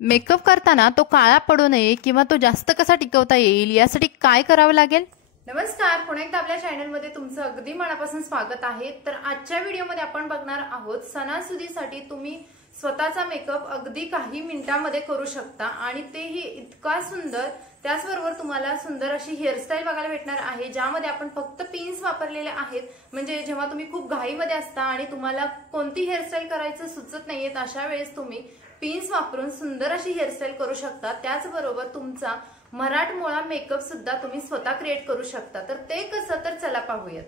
Makeup करताना तो काळा पडू नये किंवा तो जास्त कसा टिकवता येईल यासाठी काय करावं लागेल? नमस्कार, पुन्हा एकदा आपल्या चॅनलमध्ये तुमचं अगदी मनापासून स्वागत आहे। तर आजच्या व्हिडिओमध्ये आपण बघणार आहोत सणासुदीसाठी तुम्ही स्वतःचा मेकअप अगदी काही मिनिटांमध्ये करू शकता आणि तेही इतका सुंदर। त्याचबरोबर तुम्हाला सुंदर अशी हेअरस्टाईल बघायला भेटणार आहे ज्यामध्ये आपण फक्त पिन्स वापरलेले आहेत। म्हणजे जेव्हा तुम्ही खूप घाईमध्ये असता आणि तुम्हाला कोणती हेअरस्टाईल करायचं सुचत नाहीये अशा वेळेस तुम्ही पिन्स वापरून सुंदर अशी हेअरस्टाईल करू शकता। त्याचबरोबर तुमचा मराठमोळा मेकअप सुद्धा तुम्ही स्वतः क्रिएट करू शकता। तर ते कसं, तर चला पाहूयात।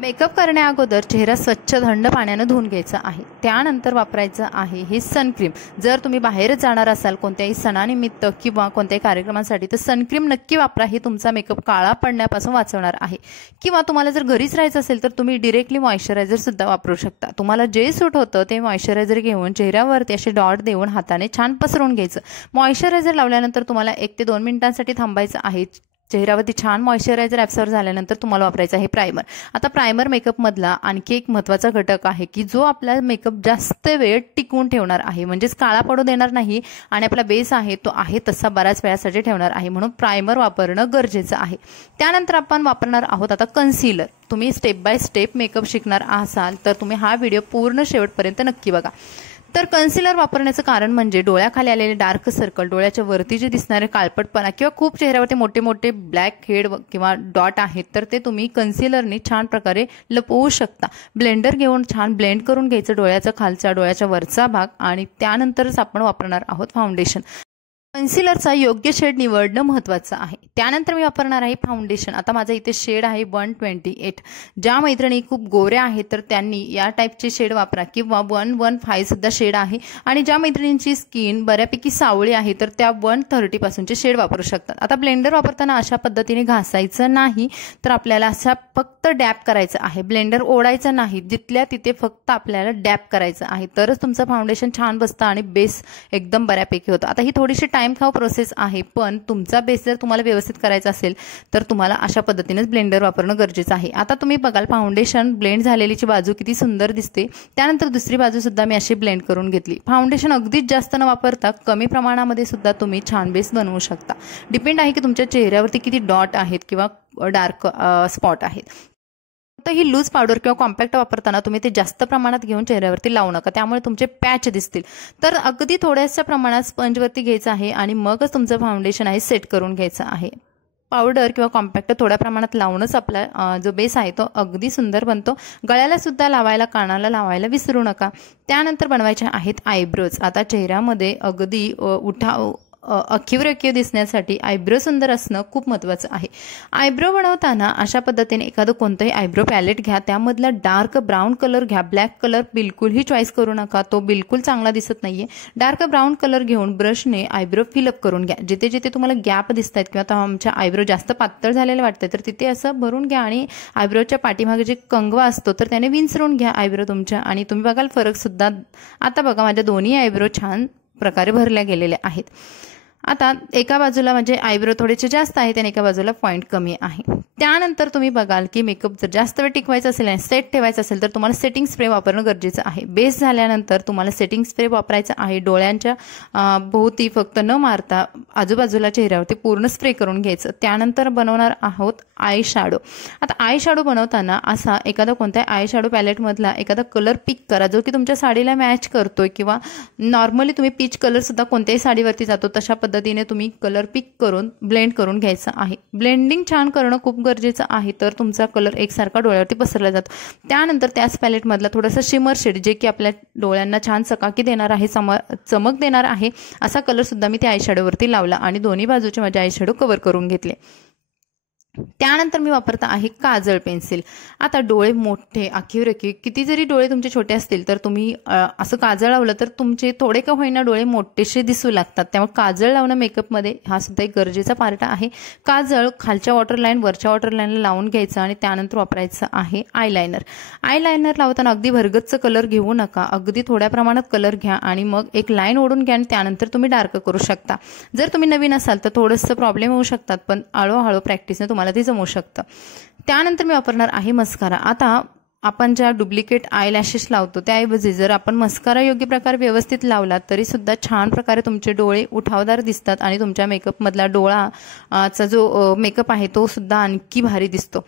मेकअप करण्या अगोदर चेहरा स्वच्छ थंड पाण्याने धुवून घ्यायचा आहे। त्यानंतर वापरायचं आहे हे सनक्रीम। जर तुम्ही बाहेर जाणार असाल कोणत्याही सणानिमित्त किंवा कोणत्याही कार्यक्रमासाठी तर सनक्रीम नक्की वापरा, हे तुमचा मेकअप काळा पडण्यापासून वाचवणार आहे। किंवा तुम्हाला जर घरीच राहायचं असेल तर तुम्ही डायरेक्टली मॉइश्चरायझर सुद्धा वापरू शकता। तुम्हाला जे सूट होतं ते मॉइश्चरायझर घेऊन चेहऱ्यावरती असे डॉट देऊन हाताने छान पसरवून घ्यायचं। मॉइश्चरायझर लावल्यानंतर तुम्हाला 1 ते 2 मिनिटांसाठी थांबायचं आहे। चेहऱ्यावरती छान मॉइश्चरायझर ॲब्सॉर्ब झाल्यानंतर तुम्हाला वापरायचं आहे प्रायमर। आता प्रायमर मेकअप मधला आणखी एक महत्त्वाचा घटक आहे की जो आपला मेकअप जास्त वेळ टिकवून ठेवणार आहे, म्हणजेच काळा पडू देणार नाही आणि आपला बेस आहे तो आहे तसा बऱ्याच वेळासाठी ठेवणार आहे, म्हणून प्रायमर वापरणं गरजेचं आहे। त्यानंतर आपण वापरणार आहोत आता कन्सीलर। तुम्ही स्टेप बाय स्टेप मेकअप शिकणार असाल तर तुम्ही हा व्हिडिओ पूर्ण शेवटपर्यंत नक्की बघा। तर कन्सीलर वापरण्याचं कारण म्हणजे डोळ्याखाली आलेले डार्क सर्कल, डोळ्याच्या वरती जे दिसणारे काळपटपणा किंवा खूप चेहऱ्यावरती मोठे मोठे ब्लॅक हेड किंवा डॉट आहेत तर ते तुम्ही कन्सीलरने छान प्रकारे लपवू शकता। ब्लेंडर घेऊन छान ब्लेंड करून घ्यायचं डोळ्याचा खालचा डोळ्याच्या वरचा भाग आणि त्यानंतरच आपण वापरणार आहोत फाउंडेशन। कन्सीलरचा योग्य शेड निवडणं महत्त्वाचं आहे। त्यानंतर मी वापरणार आहे फाउंडेशन। आता माझा इथे शेड आहे 128। ज्या मैत्रिणी खूप गोऱ्या आहेत तर त्यांनी या टाईपचे शेड वापरा किंवा 115 सुद्धा शेड आहे आणि ज्या मैत्रिणींची स्किन बऱ्यापैकी सावळी आहे तर त्या 130 पासूनचे शेड वापरू शकतात। आता ब्लेंडर वापरताना अशा पद्धतीने घासायचं नाही तर आपल्याला असा फक्त डॅप करायचं आहे, ब्लेंडर ओढायचं नाही, जिथल्या तिथे फक्त आपल्याला डॅप करायचं आहे तरच तुमचं फाउंडेशन छान बसतं आणि बेस एकदम बऱ्यापैकी होतं। आता ही थोडीशी टाइम खाऊ प्रोसेस आहे, पण तुमचा बेस जर तुम्हाला व्यवस्थित करायचा असेल तर तुम्हाला अशा पद्धतीनेच ब्लेंडर वापरणं गरजेचं आहे। आता तुम्ही बघाल फाउंडेशन ब्लेंड झालेलीची बाजू किती सुंदर दिसते। त्यानंतर दुसरी बाजू सुद्धा मी अशी ब्लेंड करून घेतली। फाउंडेशन अगदीच जास्त न वापरता कमी प्रमाणामध्ये सुद्धा तुम्ही छान बेस बनवू शकता। डिपेंड आहे की तुमच्या चेहऱ्यावरती किती डॉट आहेत किंवा डार्क स्पॉट आहेत। ही लूज पावडर किंवा कॉम्पॅक्ट वापरताना तुम्ही ते जास्त प्रमाणात घेऊन चेहऱ्यावरती लावू नका, त्यामुळे तुमचे पॅच दिसतील। तर अगदी थोड्याशा प्रमाणात स्पंजवरती घ्यायचं आहे आणि मगच तुमचं फाउंडेशन आहे सेट करून घ्यायचं आहे। पावडर किंवा कॉम्पॅक्ट थोड्या प्रमाणात लावूनच आपला जो बेस आहे तो अगदी सुंदर बनतो। गळ्याला सुद्धा लावायला, कानाला लावायला विसरू नका। त्यानंतर बनवायचे आहेत आयब्रोज। आता चेहऱ्यामध्ये अगदी अखीवर दिसण्यासाठी आयब्रो सुंदर असणं खूप महत्त्वाचं आहे। आयब्रो बनवताना अशा पद्धतीने एखादं कोणतंही आयब्रो पॅलेट घ्या, त्यामधला डार्क ब्राऊन कलर घ्या। ब्लॅक कलर बिलकुलही चॉईस करू नका, तो बिलकुल चांगला दिसत नाहीये। डार्क ब्राऊन कलर घेऊन ब्रशने आयब्रो फिलअप करून घ्या। जिथे जिथे तुम्हाला गॅप दिसत आहेत किंवा आमच्या आयब्रो जास्त पातळ झालेले वाटतंय तर तिथे असं भरून घ्या आणि आयब्रोच्या पाठीमागे जे कंगवा असतो तर त्याने विंचरून घ्या आयब्रो तुमच्या आणि तुम्ही बघाल फरक सुद्धा। आता बघा माझ्या दोन्ही आयब्रो छान प्रकारे भरल्या गेलेल्या आहेत। आता एका बाजूला म्हणजे आयब्रो थोडेसे जास्त आहेत आणि एका बाजूला पॉईंट कमी आहे। त्यानंतर तुम्ही बघाल की मेकअप जर जास्त वेळ टिकवायचा असेल आणि सेट ठेवायचा असेल तर तुम्हाला सेटिंग स्प्रे वापरणं गरजेचं आहे। बेस झाल्यानंतर तुम्हाला सेटिंग स्प्रे वापरायचा आहे। डोळ्यांच्या भोवती फक्त न मारता आजूबाजूला चेहऱ्यावरती पूर्ण स्प्रे करून घ्यायचं। त्यानंतर बनवणार आहोत आय शॅडो। आता आय शॅडो बनवताना असा एखादा कोणत्या आय शॅडो पॅलेटमधला एखादा कलर पिक करा जो की तुमच्या साडीला मॅच करतोय किंवा नॉर्मली तुम्ही पीच कलर सुद्धा कोणत्याही साडीवरती जातो तशा पद्धतीने तुम्ही कलर पिक करून ब्लेंड करून घ्यायचं आहे। ब्लेंडिंग छान करणं खूप गरजेचं आहे तर तुमचा कलर एकसारखा डोळ्यावरती पसरला जातो। त्यानंतर त्याच पॅलेटमधला थोडासा शिमर शेड जे की आपल्या डोळ्यांना छान चकाकी देणार आहे, चमक देणार आहे असा कलर सुद्धा मी त्या आय शॅडोवरती लावला आणि दोन्ही बाजूचे माझे आय शॅडो कव्हर करून घेतले। त्यानंतर मी वापरत आहे काजळ पेन्सिल। आता डोळे मोठे आखीवरेखी किती जरी डोळे तुमचे छोटे असतील तर तुम्ही असं काजळ लावलं तर तुमचे थोडे का होईना डोळे मोठेसे दिसू लागतात, त्यामुळे काजळ लावणं मेकअपमध्ये हा सुद्धा एक गरजेचा पार्ट आहे। काजळ खालच्या वॉटर लाईन वरच्या वॉटर लाईनला लावून घ्यायचं आणि त्यानंतर वापरायचं आहे आयलायनर। आयलायनर लावताना अगदी भरगच्च कलर घेऊ नका, अगदी थोड्या प्रमाणात कलर घ्या आणि मग एक लाईन ओढून घ्या आणि त्यानंतर तुम्ही डार्क करू शकता। जर तुम्ही नवीन असाल तर थोडंसं प्रॉब्लेम होऊ शकतात, पण हळूहळू प्रॅक्टिसने तुम्हाला ते जमू शकतं। त्यानंतर मी वापरणार आहे मस्कारा। आता आपण ज्या डुप्लिकेट आय लॅशेस लावतो त्याऐवजी जर आपण मस्कारा योग्य प्रकारे व्यवस्थित लावला तरी सुद्धा छान प्रकारे तुमचे डोळे उठावदार दिसतात आणि तुमच्या मेकअपमधला डोळाचा जो मेकअप आहे तो सुद्धा आणखी भारी दिसतो.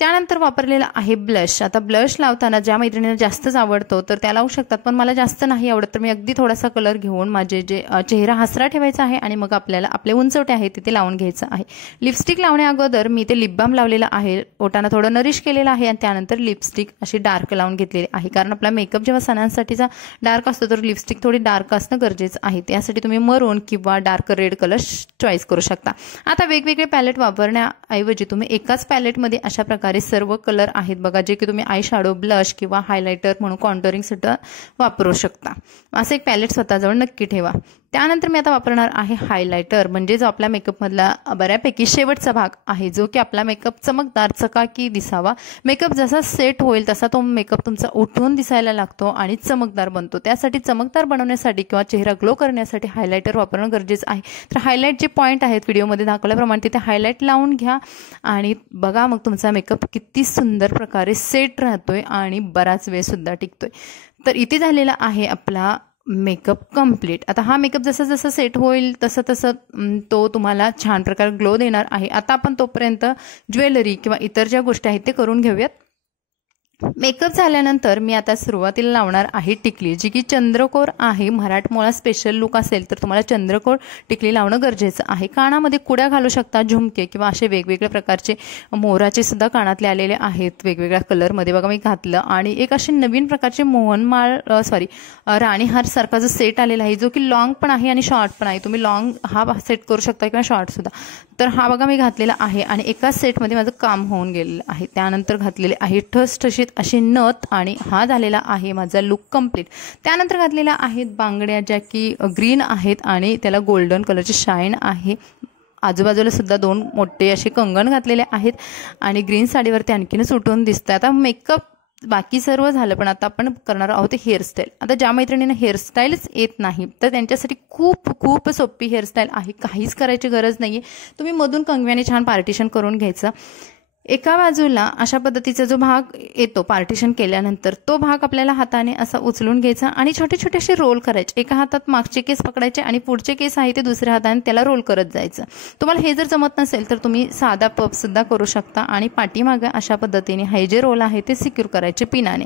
त्यानंतर वापरलेला आहे ब्लश. आता ब्लश लावताना ज्या मैत्रिणींना जास्तच आवडतो तर त्या लावू शकतात, पण मला जास्त नाही आवडत, तर मी अगदी थोडासा कलर घेऊन माझे जे चेहरा हसरा ठेवायचा आहे आणि मग आपल्याला आपले उंचवटे आहे तिथे लावून घ्यायचं आहे. लिपस्टिक लावण्या अगोदर मी ते लिप बाम लावलेला आहे, ओठांना थोडं नरिश केलेलं आहे आणि त्यानंतर लिपस्टिक अशी डार्क लावून घेतलेली आहे. कारण आपला मेकअप जेव्हा सणांसाठीचा डार्क असतो तर लिपस्टिक थोडी डार्क असणं गरजेचं आहे. त्यासाठी तुम्ही मरून किंवा डार्क रेड कलर चॉईस करू शकता. आता वेगवेगळे पॅलेट वापरण्याऐवजी तुम्ही एकाच पॅलेटमध्ये अशा प्रकारे सर्व कलर आहेत बघा, जे की तुम्ही आय शॅडो, ब्लश किंवा हायलायटर म्हणून कॉन्टोरिंग सुद्धा वापरू शकता. असं एक पॅलेट स्वतःजवळ नक्की ठेवा. त्यानंतर मी आता वापरणार आहे हायलायटर, म्हणजे जो आपल्या मेकअपमधला बऱ्यापैकी शेवटचा भाग आहे, जो की आपला मेकअप चमकदार चकाकी दिसावा. मेकअप जसा सेट होईल तसा तो मेकअप तुमचा उठून दिसायला लागतो आणि चमकदार बनतो. त्यासाठी चमकदार बनवण्यासाठी किंवा चेहरा ग्लो करण्यासाठी हायलायटर वापरणं गरजेचं आहे. तर हायलाइट जे पॉईंट आहेत व्हिडिओमध्ये दाखवल्याप्रमाणे तिथे हायलाइट लावून घ्या आणि बघा मग तुमचा मेकअप किती सुंदर प्रकारे सेट राहतोय आणि बराच वेळ सुद्धा टिकतोय. तर इथे झालेला आहे आपला मेकअप कंप्लीट. आता हा मेकअप जसं जसं सेट होईल तसं तसं तो तुम्हाला छान प्रकारे ग्लो देणार आहे. आता आपण तोपर्यंत ज्वेलरी किंवा इतर ज्या गोष्टी आहेत ते करून घेऊयात. मेकअप झाल्यानंतर मी आता सुरुवातीला लावणार आहे टिकली, जी की चंद्रकोर आहे. मराठमोळा स्पेशल लुक असेल तर तुम्हाला चंद्रकोर टिकली लावणं गरजेचं आहे. कानामध्ये कुड्या घालू शकता, झुमके किंवा असे वेगवेगळ्या प्रकारचे मोराचे सुद्धा कानातले आलेले आहेत वेगवेगळ्या कलरमध्ये. बघा मी घातलं आणि एक असे नवीन प्रकारचे मोहनमाळ राणीहार सारखा जो सेट आलेला आहे, जो की लॉंग पण आहे आणि शॉर्ट पण आहे. तुम्ही लॉंग हा सेट करू शकता किंवा शॉर्ट सुद्धा. तर हा बघा मी घातलेला आहे आणि एकाच सेटमध्ये माझं काम होऊन गेलेलं आहे. त्यानंतर घातलेले आहे ठसठशीत असे नथ आणि हा झालेला आहे माझा लुक कंप्लीट. त्यानंतर घातलेल्या आहेत बांगड्या, ज्या की ग्रीन आहेत आणि त्याला गोल्डन कलरचे शाईन आहे. आजूबाजूला सुद्धा दोन मोठे असे कंगण घातलेले आहेत आणि ग्रीन साडीवरती आणखीनच उठून दिसतं. आता मेकअप बाकी सर्व झालं, पण आता आपण करणार आहोत हेअरस्टाईल. आता ज्या मैत्रिणींना हेअरस्टाईलच येत नाही तर त्यांच्यासाठी खूप खूप सोपी हेअरस्टाईल आहे. काहीच करायची गरज नाही आहे. तुम्ही मधून कंगव्याने छान पार्टिशन करून घ्यायचं. एका बाजूला अशा पद्धतीचा जो भाग येतो पार्टिशन केल्यानंतर तो भाग आपल्याला हाताने असा उचलून घ्यायचा आणि छोटे छोटे असे रोल करायचे. एका हातात मागचे केस पकडायचे आणि पुढचे केस आहे ते दुसऱ्या हाताने त्याला रोल करत जायचं. तुम्हाला हे जर जमत नसेल तर तुम्ही साधा पफ सुद्धा करू शकता आणि पाठीमागे अशा पद्धतीने हे जे रोल आहे ते सिक्युअर करायचे पिनाने.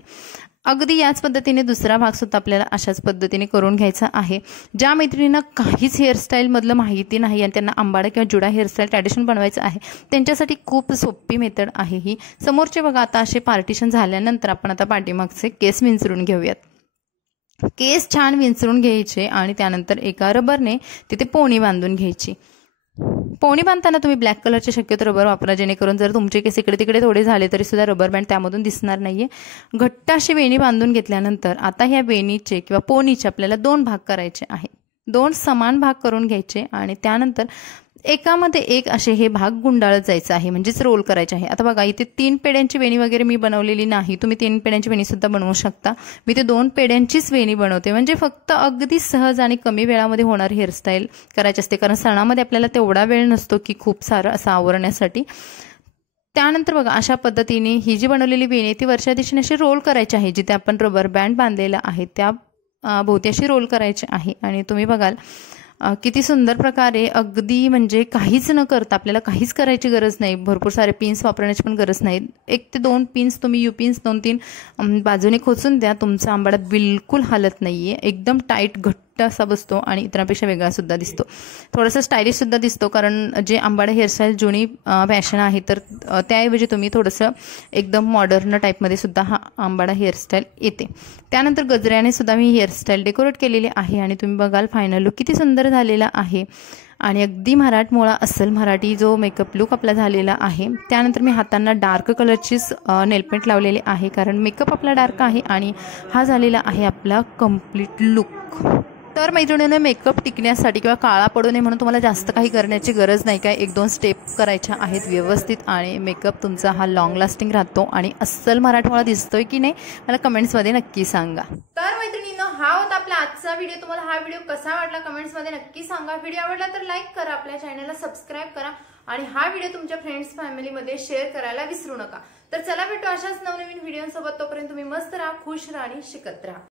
अगदी याच पद्धतीने दुसरा भाग सुद्धा आपल्याला अशाच पद्धतीने करून घ्यायचा आहे. ज्या मैत्रिणींना काहीच हेअरस्टाईलमधलं माहिती नाही आणि त्यांना आंबाडा किंवा जुडा हेअरस्टाईल ट्रॅडिशनल बनवायचं आहे त्यांच्यासाठी खूप सोपी मेथड आहे ही. समोरचे बघा आता असे पार्टिशन झाल्यानंतर आपण आता पाठीमागचे केस विंचरून घेऊयात. केस छान विंचरून घ्यायचे आणि त्यानंतर एका रबरने तिथे पोणी बांधून घ्यायची. पोणी बांधताना तुम्ही ब्लॅक कलरचे शक्यतो रबर वापरा, जेणेकरून जर तुमचे केस इकडे तिकडे थोडे झाले तरी सुद्धा रबर बँड त्यामधून दिसणार नाहीये. घट्ट अशी वेणी बांधून घेतल्यानंतर आता ह्या वेणीचे किंवा पोनीचे आपल्याला 2 भाग करायचे आहे. 2 समान भाग करून घ्यायचे आणि त्यानंतर एकामध्ये एक असे हे भाग गुंडाळत जायचं आहे, म्हणजेच रोल करायचे आहे. आता बघा इथे 3 पेड्यांची वेणी वगैरे मी बनवलेली नाही, तुम्ही 3 पेड्यांची वेणी सुद्धा बनवू शकता. मी ते 2 पेड्यांचीच वेणी बनवते, म्हणजे फक्त अगदी सहज आणि कमी वेळामध्ये होणारी हेअरस्टाईल करायची असते. कारण सणामध्ये आपल्याला तेवढा वेळ नसतो की खूप सारं असं आवरण्यासाठी. त्यानंतर बघा अशा पद्धतीने ही जी बनवलेली वेणी ती वरच्या दिशेने अशी रोल करायची आहे. जिथे आपण रबर बँड बांधलेला आहे त्या भोवती अशी रोल करायची आहे आणि तुम्ही बघाल किती सुंदर प्रकारे अगदी म्हणजे काहीच न करता, आपल्याला काहीच करायची गरज नाही, भरपूर सारे पिन्स वापरण्याची पण गरज नाही. 1 ते 2 पिन्स तुम्ही यू पिन्स 2-3 बाजूने खोचून द्या, तुमचा आंबाडा बिलकुल हालत नाहीये, एकदम टाईट घट्ट असा बसतो आणि इतरांपेक्षा वेगळा सुद्धा दिसतो. थोडासा स्टायलिश सुद्धा दिसतो, कारण जे आंबाडा हेअरस्टाईल जुनी फॅशन आहे तर त्याऐवजी तुम्ही थोडंसं एकदम मॉडर्न टाईपमध्ये सुद्धा हा आंबाडा हेअरस्टाईल येते. त्यानंतर गजऱ्याने सुद्धा मी हेअरस्टाईल डेकोरेट केलेली आहे आणि तुम्ही बघाल फायनल लुक किती सुंदर झालेला आहे आणि अगदी मराठमोळा अस्सल मराठी जो मेकअप लुक आपला झालेला आहे. त्यानंतर मी हातांना डार्क कलरचीच नेलपेंट लावलेली आहे, कारण मेकअप आपला डार्क आहे आणि हा झालेला आहे आपला कंप्लीट लुक. तर मैत्रिणींनो, मेकअप टिकण्यासाठी किंवा काळा पडू नये म्हणून तुम्हाला जास्त काही करण्याची गरज नाही. काय 1-2 स्टेप करायच्या आहेत व्यवस्थित आणि मेकअप तुमचा हा लॉंग लास्टिंग राहतो आणि अस्सल मराठमोळा दिसतोय की नाही मला कमेंट्समध्ये नक्की सांगा. तर मैत्रिणींनो, हा होता आपला आजचा व्हिडिओ. तुम्हाला हा व्हिडिओ कसा वाटला कमेंट्समध्ये नक्की सांगा. व्हिडिओ आवडला तर लाईक करा, आपल्या चॅनलला सबस्क्राईब करा आणि हा व्हिडिओ तुमच्या फ्रेंड्स फॅमिलीमध्ये शेअर करायला विसरू नका। तर चला भेटू अशाच नवनवीन व्हिडिओसोबत, तोपर्यंत तुम्ही मस्त राहा, खुश राहा आणि शिकत राहा।